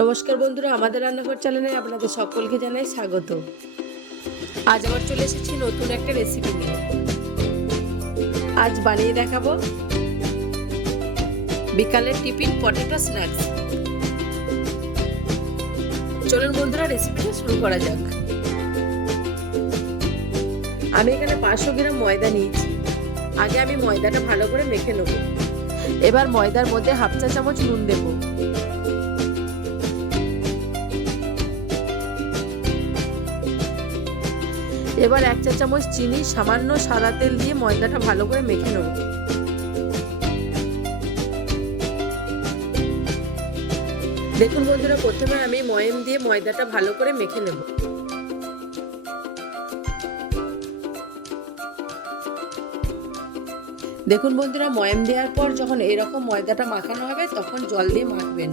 নমস্কার বন্ধুরা, আমাদের রান্নাঘর চ্যানেলে আপনাদের সকলকে জানাই স্বাগত। আজ আবার চলে এসেছি নতুন একটা রেসিপি নিয়ে। আজ বানিয়ে দেখাবো বিকালের টিফিন পটেটো স্ন্যাক্স। চলুন বন্ধুরা, রেসিপিটা শুরু করা যাক। আমি এখানে 500 গ্রাম ময়দা নিয়েছি। আগে আমি ময়দাটা ভালো করে মেখে নেব। এবার ময়দার মধ্যে হাফ চা চামচ নুন দেব। এবার 1 চা চামচ চিনি, সামান্য সাদা তেল দিয়ে ময়দাটা ভালো করে মেখে নেব। দেখুন বন্ধুরা, প্রথমে আমি ময়াম দিয়ে ময়দাটা ভালো করে মেখে নেব। দেখুন বন্ধুরা, ময়াম দেওয়ার পর যখন এরকম ময়দাটা মাখানো হবে তখন জল দিয়ে মাখবেন।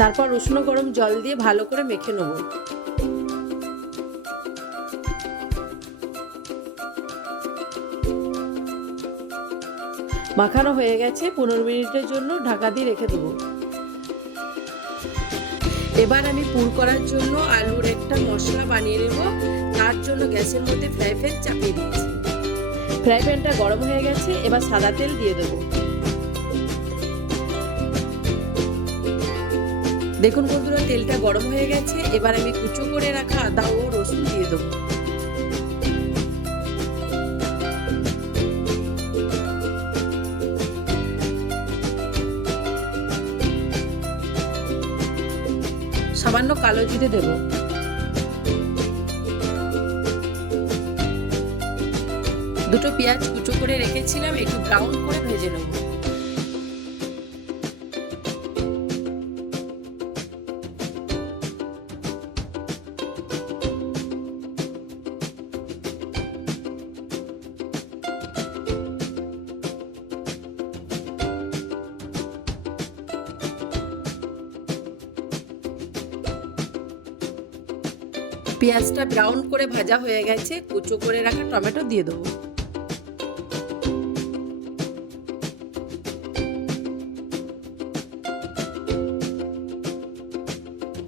তারপর উষ্ণ গরম জল দিয়ে ভালো করে মেখে নেব। মাখানো হয়ে গেছে। 15 মিনিটের জন্য ঢাকা দিয়ে রেখে দেবো। এবার আমি পুর করার জন্য আলুর একটা মশলা বানিয়ে নেব। তার জন্য গ্যাসের মধ্যে ফ্রাই প্যান চাপিয়ে দিয়েছি। ফ্রাই প্যানটা গরম হয়ে গেছে। এবার সাদা তেল দিয়ে দেবো। দেখুন বন্ধুরা, তেলটা গরম হয়ে গেছে। এবার আমি কুচো করে রাখা আদা ও রসুন দিয়ে দেবো। সামান্য কালো জিরে দেব। দুটো পেঁয়াজ কুচো করে রেখেছিলাম, একটু ব্রাউন করে ভেজে নেব। পেঁয়াজটা ব্রাউন করে ভাজা হয়ে গেছে। কুচো করে রাখা টমেটো দিয়ে দেবো।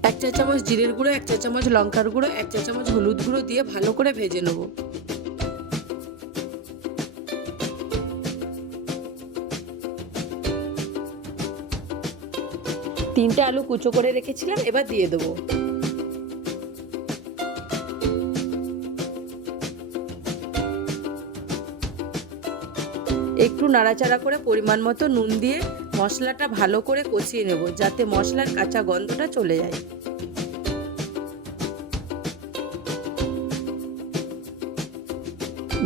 এক চা চামচ জিরের গুঁড়ো, 1 চা চামচ লঙ্কার গুঁড়ো, 1 চা চামচ হলুদ গুঁড়ো দিয়ে ভালো করে ভেজে নেব। তিনটে আলু কুচো করে রেখেছিলাম, এবার দিয়ে দেবো। একটু নাড়াচাড়া করে পরিমাণ মতো নুন দিয়ে মশলাটা ভালো করে কষিয়ে নেব, যাতে মশলার কাঁচা গন্ধটা চলে যায়।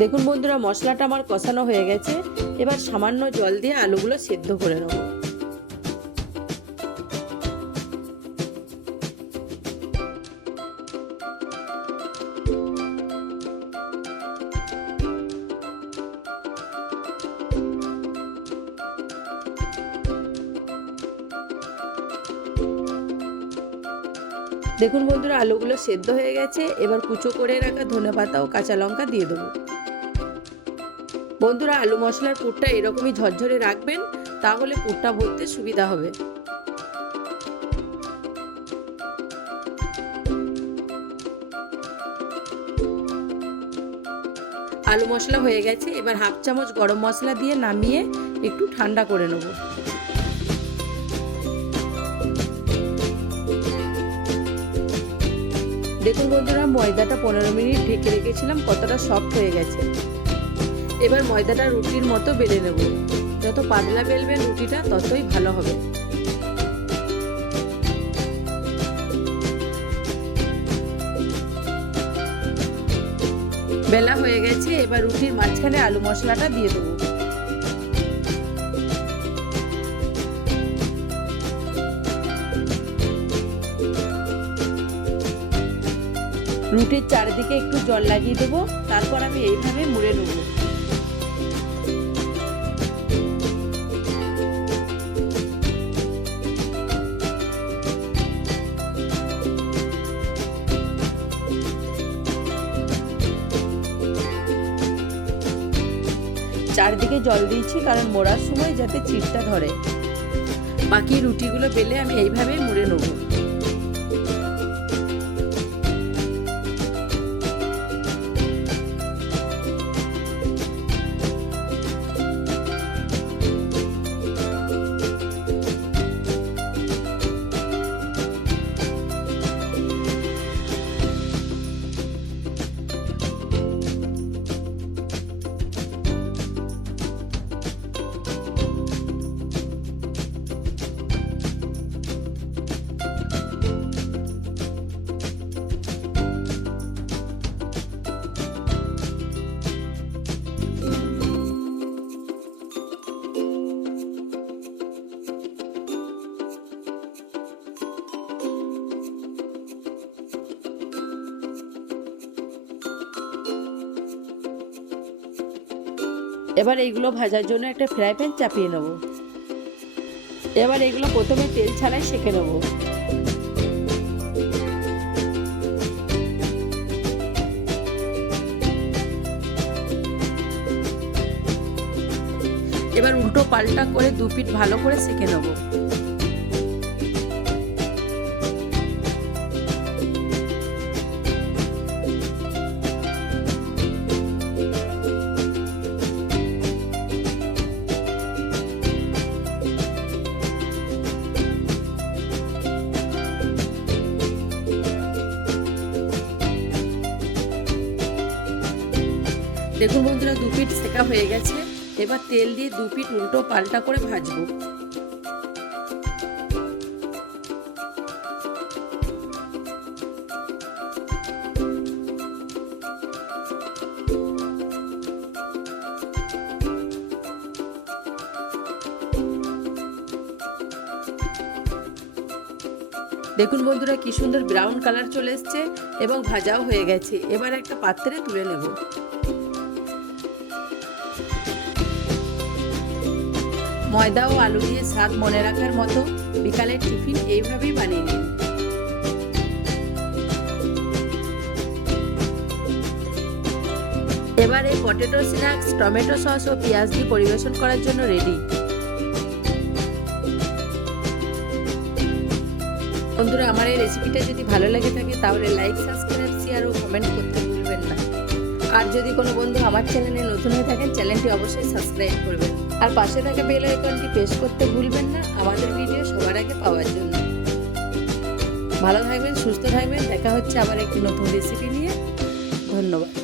দেখুন বন্ধুরা, মশলাটা আমার কষানো হয়ে গেছে। এবার সামান্য জল দিয়ে আলুগুলো সেদ্ধ করে নেব। দেখুন বন্ধুরা, আলুগুলো সেদ্ধ হয়ে গেছে। এবার কুচো করে রাখা ধনেপাতা ও কাঁচা লঙ্কা দিয়ে দেবো। বন্ধুরা, আলু মশলার পুরটা এরকমই ঝরঝরে রাখবেন, তাহলে পুরটা ভরতে সুবিধা হবে। আলু মশলা হয়ে গেছে। এবার হাফ চামচ গরম মশলা দিয়ে নামিয়ে একটু ঠান্ডা করে নেব। দেখুন বন্ধুরা, ময়দাটা 15 মিনিট ঢেকে রেখেছিলাম, কতটা সফট হয়ে গেছে। এবার ময়দাটা রুটির মতো বেলে নেব। যত পাতলা বেলবেন রুটিটা ততই ভালো হবে। বেলা হয়ে গেছে। এবার রুটির মাঝখানে আলু মশলাটা দিয়ে দেবো। রুটির চারিদিকে একটু জল লাগিয়ে দেবো। তারপর আমি এইভাবে মুড়ে নেব। চারদিকে জল দিয়েছি, কারণ মোড়ার সময় যাতে চিটটা ধরে। বাকি রুটিগুলো বেলে আমি এইভাবেই মুড়ে নেব। এবার এইগুলো ভাজার জন্য একটা ফ্রাই প্যান চাপিয়ে নেব। এবার এগুলো প্রথমে তেল ছাড়াই সেঁকে নেব। এবার উল্টো পাল্টা করে 2 পিঠ ভালো করে সেঁকে নেব। দেখুন বন্ধুরা 2 পিঠ সেকা হয়ে গেছে। এবার তেল দিয়ে 2 পিঠ উল্টো পাল্টা করে ভাজবো। দেখুন বন্ধুরা কি সুন্দর ব্রাউন কালার চলে এসছে এবং ভাজাও হয়ে গেছে। এবার একটা পাত্রে তুলে নেব। ময়দা ও আলু দিয়ে শাক মনে রাখার মতো বিকালের টিফিন এইভাবেই বানিয়ে নিন। এবার এই পটেটো স্ন্যাক্স টমেটো সস ও পেঁয়াজ দিয়ে পরিবেশন করার জন্য রেডি। বন্ধুরা আমার এই রেসিপিটা যদি ভালো লাগে থাকে তাহলে লাইক, সাবস্ক্রাইব, শেয়ার ও কমেন্ট করতে ভুলবেন না। আর যদি কোনো বন্ধু আমার চ্যানেলে নতুন হয়ে থাকেন চ্যানেলটি অবশ্যই সাবস্ক্রাইব করবেন আর পাশে থাকা বেল আইকনটি প্রেস করতে ভুলবেন না আমাদের ভিডিও সবার আগে পাওয়ার জন্য। ভালো থাকবেন, সুস্থ থাকবেন। দেখা হচ্ছে আবার একটি নতুন রেসিপি নিয়ে। ধন্যবাদ।